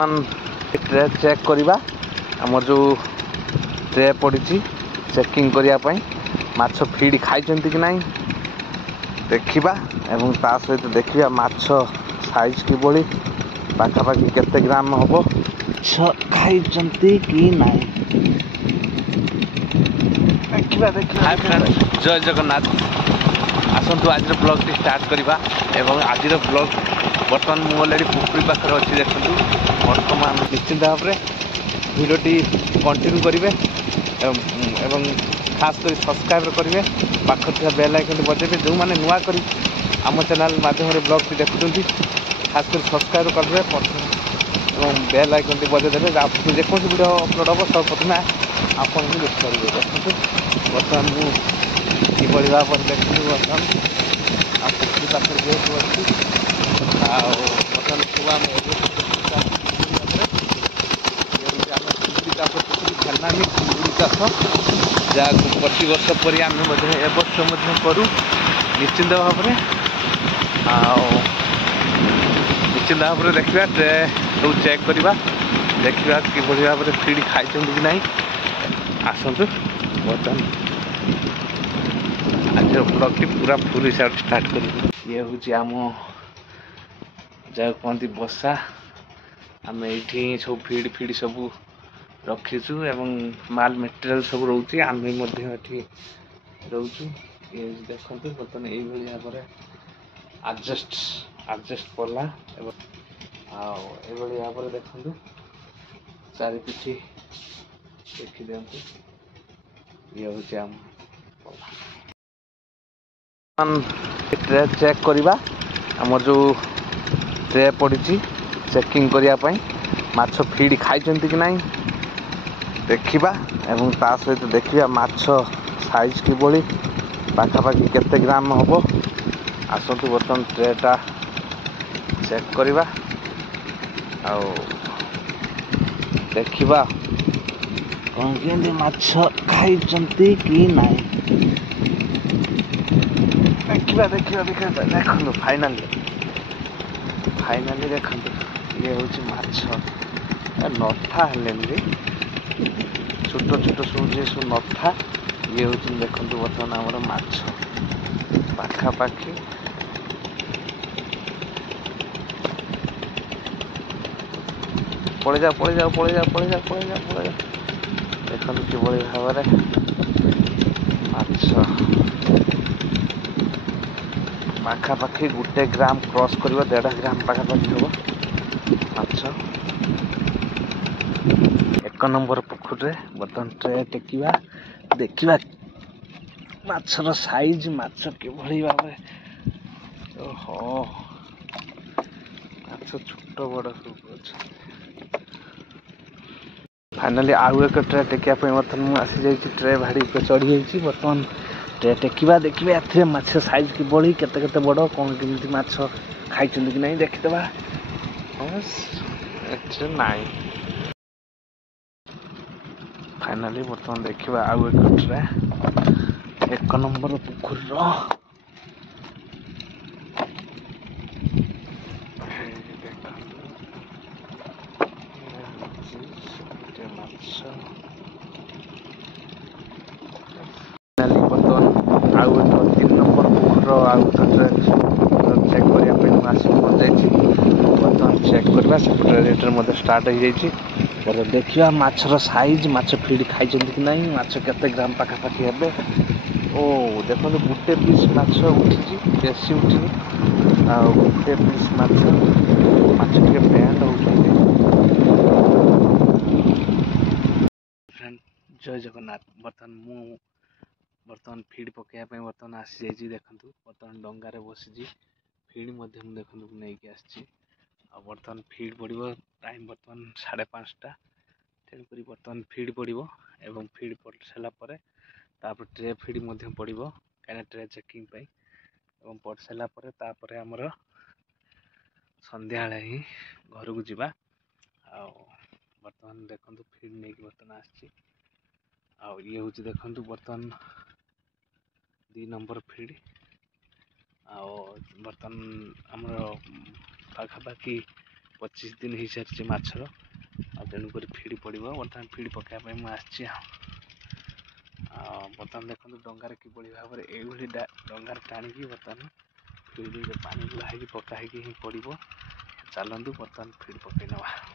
Tray check करवा आम जो ट्रे पड़ी चेकिंग करने माछ फीड खाई कि नहीं देखा एवं ता सहित देखा माछ साइज किभली पाखापाखि केते ग्राम हम खाई कि नहीं देखा देखा। हाय फ्रेंड्स, जय जगन्नाथ। आसतु आज ब्लॉग टी स्टार्ट करवा एवं आज ब्लॉग बर्तमान मुझे अलरेडी पुखुरी पाखे अच्छी देखूँ बर्तमान निश्चिंत भाव में भिडियोटी कंटिन्यू करेंगे एवं खास कर सब्सक्राइब करेंगे पाखे बेल आइकन बजेबे जो मैंने नुआ कर आम चैनल माध्यम ब्लॉग टी देखुं खास कर सब्सक्राइब करेंगे और बेल आइकन बजेदेवे जेको वीडियो अपलोड हम सब प्रथम आपन ही देखिपारे। देखो बर्तमान मुझे भाव में देखिए बर्तमान आ पुखुरी पाखे जेहतु अच्छी बर्तमान सब आम खेलनानी चिंगुड़ी चाष जहाँ प्रति वर्ष पर आम वर्ष करूँ निश्चिंत भाव में निश्चिंत भाव में देखा ट्रे सब चेक करवा देखा किभली भाव में फीड खाई कि नहीं आसतु बर्तमान आज ब्लॉग टी पूरा फुल हिसाब स्टार्ट कर ये हूँ आम जहाँ कहती बसा आम ये सब फीड फीड सब रखीचु एवं माल मटेरियल सब रोचे आम रोचु ये देखो बर्तमान ये भाव में आडजस्ट पड़ा एवं भाव में देखु चारिपिठी देखी दिंतु ये हूँ आम ट्रे चेक करवा आम जो ट्रे पड़ी चेकिंग करने माछ फीड खाई कि नहीं देखा एवं ता सहित देखा माछ साइज किभली पाखापाखि केते ग्राम हम आसतु बर्तमान ट्रेटा चेक करवा देखा कौन केंद्र माछ खाई कि नहीं देखा देखा देखा देखो फाइनाली देखो ये हूँ माछ नथा हेले छोट छोट सब ये सब नथा ये हूँ देखो बर्तमान आमर माछ पाखापाखि पड़े जाओ पड़े जाओ पड़े जाओ पड़े जाओ पड़े जाओ पड़े जाओ देखो किभली भाव में माछ पाखापाखि 1 ग्राम क्रॉस कर 1.5 ग्राम पाखापाखि हम माछ 1 नंबर पुखुरी बर्तमान ट्रे टेकिवा देखा माछर साइज माछ किभली भाव में ओहो माछ छोट बड़ सब अच्छा फाइनाली आउ एक ट्रे टेकिया बर्तमान मुझे आसी जाइए ट्रे भाड़ी चढ़ी जाइए बर्तमान ट्रे टेकिवा देखिए ए माछ साइज किभली केते केते बड़ कौन केमती माछ खाई कि नहीं देखीदे नाई फाइनाली बर्तमान देखा आउ एक ट्रे 1 नंबर पुखुरी बर्तमान आउ 3 नंबर पुखुर आउ चेक करने आसी बर्तमान चेक करवा सेपटे मत स्टार्ट हो जाइए देखा माछर साइज माछ फीड खाई कि नहीं माछ केते ग्राम पाखापाखि हे ओ देखो गोटे पीस माछ उठी बेसी उठी गोटे पीस माछ टे बैंड हो जय जगन्नाथ। बर्तमान फीड पकड़ापी बर्तमान आसी जाइए देखूँ बर्तमान डंगार बसी फीड देखूँ नहीं कि आसी बर्तमान फीड पड़ो टाइम बर्तमान 5:30 तेणुक बर्तमान फीड पड़ो एवं फीड पड़ सारापर तापर ट्रे फीड पड़ो कहीं ट्रे चेकिंग एवं पड़ सारापर आमर संध्या ही घर को जावा बर्तमान देखो फीड नहीं बर्तमान आसी ये हूँ देखो बर्तमान 2 नंबर फीड बर्तमान आमर पाखापाखि 25 ଦିନ ହେଇସାରିଛି ମାଛର, ଆଉ ତେଣୁକରି ଫିଡ୍ ପଡ଼ିବ। ବର୍ତ୍ତମାନ ଫିଡ୍ ପକାଇବା ପାଇଁ ମୁଁ ଆସିଛି। ଆଉ ବର୍ତ୍ତମାନ ଦେଖନ୍ତୁ ଡଙ୍ଗାରେ କିଭଳି ଭାବରେ ଏଇଭଳି ଡଙ୍ଗାରେ ଟାଣିକି ବର୍ତ୍ତମାନ ଫିଡ୍ରେ ପାଣି ଗୁଡ଼ା ହେଇକି ପକା ହେଇକି ହିଁ ପଡ଼ିବ। ଚାଲନ୍ତୁ ବର୍ତ୍ତମାନ ଫିଡ୍ ପକାଇ ନେବା।